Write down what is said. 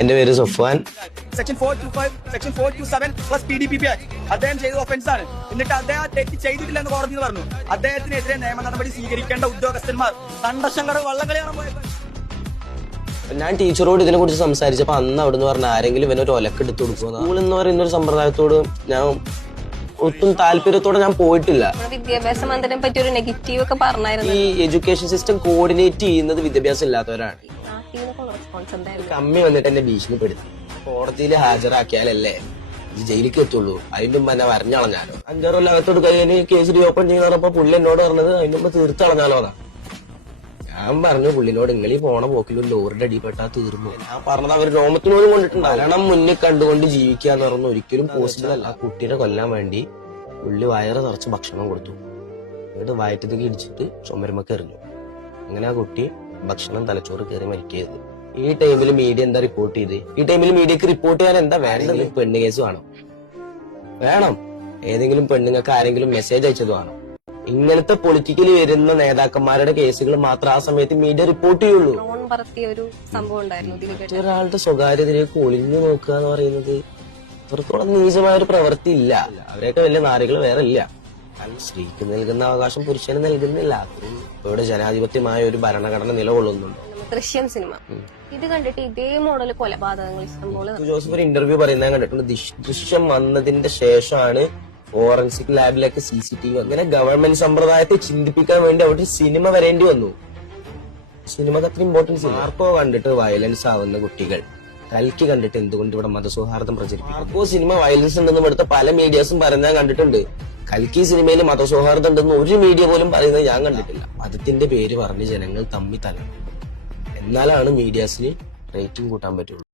എന്റെ പേര് Safwan. Section 425 section 427 plus PDPP അദ്ദേഹം ചെയ്ത ഒഫൻസ് ആണ്. എന്നിട്ട് അദ്ദേഹം തെറ്റ് ചെയ്തിട്ടില്ല എന്ന് കോടതി പറഞ്ഞു. അദ്ദേഹത്തിനെതിരെ നിയമ നടപടി സ്വീകരിക്കേണ്ട ഉദ്യോഗസ്ഥന്മാർ കണ്ടശങ്കർ വള്ളംകളിയാണ് പോയത്. ഞാൻ ടീച്ചറോട് ഇതിനെ കുറിച്ച് സംസാരിച്ചപ്പോ അന്ന് അവിടുന്ന് പറഞ്ഞ ആരെങ്കിലും ഇവനൊരു ഒലക്കെടുത്ത് കൊടുക്കുക. സ്കൂൾ എന്ന് പറയുന്ന ഒരു സമ്പ്രദായത്തോട് ഞാൻ ഒട്ടും താല്പര്യത്തോടെ ഞാൻ പോയിട്ടില്ല. വിദ്യാഭ്യാസ മന്ത്രിനെ പറ്റി ഒരു നെഗറ്റീവ് ഒക്കെ പറഞ്ഞായിരുന്നു. ഈ എഡ്യൂക്കേഷൻ സിസ്റ്റം കോർഡിനേറ്റ് ചെയ്യുന്നത് വിദ്യാഭ്യാസം ഇല്ലാത്തവരാണ്. കമ്മി വന്നിട്ട് എന്നെ ഭീഷണിപ്പെടുത്തി. കോടതിയിൽ ഹാജരാക്കിയാലല്ലേ ഈ ജയിലിലേക്ക് എത്തുള്ളൂ, അതിന്റെ മുമ്പ് എന്നെ വരഞ്ഞളഞ്ഞാലോ. 5-6 കൊല്ലത്തോട് കഴിഞ്ഞ് കേസ് റീഓപ്പൺ ചെയ്യുന്നപ്പോ പുള്ളി എന്നോട് പറഞ്ഞത് അതിന്റെ മുമ്പ് തീർത്തളഞ്ഞാലോ എന്നാ. ഞാൻ പറഞ്ഞു പുള്ളിനോട് ഇങ്ങളീ പോണ പോക്കിലും ലോറിയുടെ അടിപ്പെട്ടാ തീർന്നു. ഞാൻ പറഞ്ഞത് അവർ രോമത്തിനോട് കൊണ്ടിട്ടുണ്ട്. മരണം മുന്നിൽ കണ്ടുകൊണ്ട് ജീവിക്കുക എന്ന് പറഞ്ഞ ഒരിക്കലും പോസിബിൾ അല്ല. ആ കുട്ടീനെ കൊല്ലാൻ വേണ്ടി പുള്ളി വയറ് നിറച്ച് ഭക്ഷണം കൊടുത്തു. എന്നിട്ട് വയറ്റത്തേക്ക് ഇടിച്ചിട്ട് ചുമരുമൊക്കെ എറിഞ്ഞു. അങ്ങനെ ആ കുട്ടി ഭക്ഷണം തലച്ചോറ് കയറി മരിക്കരുത്. ഈ ടൈമിൽ മീഡിയ എന്താ റിപ്പോർട്ട് ചെയ്ത്? ഈ ടൈമിൽ മീഡിയക്ക് റിപ്പോർട്ട് ചെയ്യാൻ എന്താ വേണ്ടത്? പെണ്ണ് കേസ് വേണം. ഏതെങ്കിലും പെണ്ണുങ്ങൾക്ക് ആരെങ്കിലും മെസ്സേജ് അയച്ചത് വേണം. ഇങ്ങനത്തെ പൊളിറ്റിക്കലി വരുന്ന നേതാക്കന്മാരുടെ കേസുകൾ മാത്രം ആ സമയത്ത് മീഡിയ റിപ്പോർട്ട് ചെയ്യുള്ളൂ. ഒരാളുടെ സ്വകാര്യതയിലേക്ക് ഒളിഞ്ഞു നോക്കുക എന്ന് പറയുന്നത് അവർക്കോളം നീചമായ ഒരു പ്രവൃത്തി ഇല്ല. അവരെയൊക്കെ വലിയ നാരികൾ വേറെ ഇല്ല. സ്ത്രീക്ക് നൽകുന്ന അവകാശം പുരുഷന് നൽകുന്നില്ല. ഇവിടെ ജനാധിപത്യമായ ഒരു ഭരണഘടന നിലകൊള്ളുന്നുണ്ട്. ദൃശ്യം സിനിമ ഇത് കണ്ടിട്ട് ഇതേ മോഡൽ കൊലപാതകങ്ങൾ ഇഷ്ടംപോലെ. ജോസഫ് ഒരു ഇന്റർവ്യൂ പറയുന്നത് കണ്ടിട്ടുണ്ട്. ദൃശ്യം വന്നതിന്റെ ശേഷമാണ് ഫോറൻസിക് ലാബിലൊക്കെ CCTV. അങ്ങനെ ഗവൺമെന്റ് സമ്പ്രദായത്തെ ചിന്തിപ്പിക്കാൻ വേണ്ടി അവിടെ സിനിമ വരേണ്ടി വന്നു. സിനിമക്ക് അത്ര ഇമ്പോർട്ടൻസ് ഇല്ല. മാർക്കോ കണ്ടിട്ട് വയലൻസ് ആവുന്ന കുട്ടികൾ കൽക്കി കണ്ടിട്ട് എന്തുകൊണ്ട് ഇവിടെ മതസൗഹാർദ്ദം പ്രചരിപ്പിക്കും? മാർക്കോ സിനിമ വയലൻസ് ഉണ്ടെന്ന് ഇവിടുത്തെ പല മീഡിയാസും പറഞ്ഞാൽ കണ്ടിട്ടുണ്ട്. കൽക്കി സിനിമയിൽ മതസൗഹാർദ്ദം ഉണ്ടെന്ന് ഒരു മീഡിയ പോലും പറയുന്നത് ഞാൻ കണ്ടിട്ടില്ല. മതത്തിന്റെ പേര് പറഞ്ഞ് ജനങ്ങൾ തമ്മിൽ തല്ലണം. എന്നാലാണ് മീഡിയാസിന് റേറ്റിംഗ് കൂട്ടാൻ പറ്റുള്ളൂ.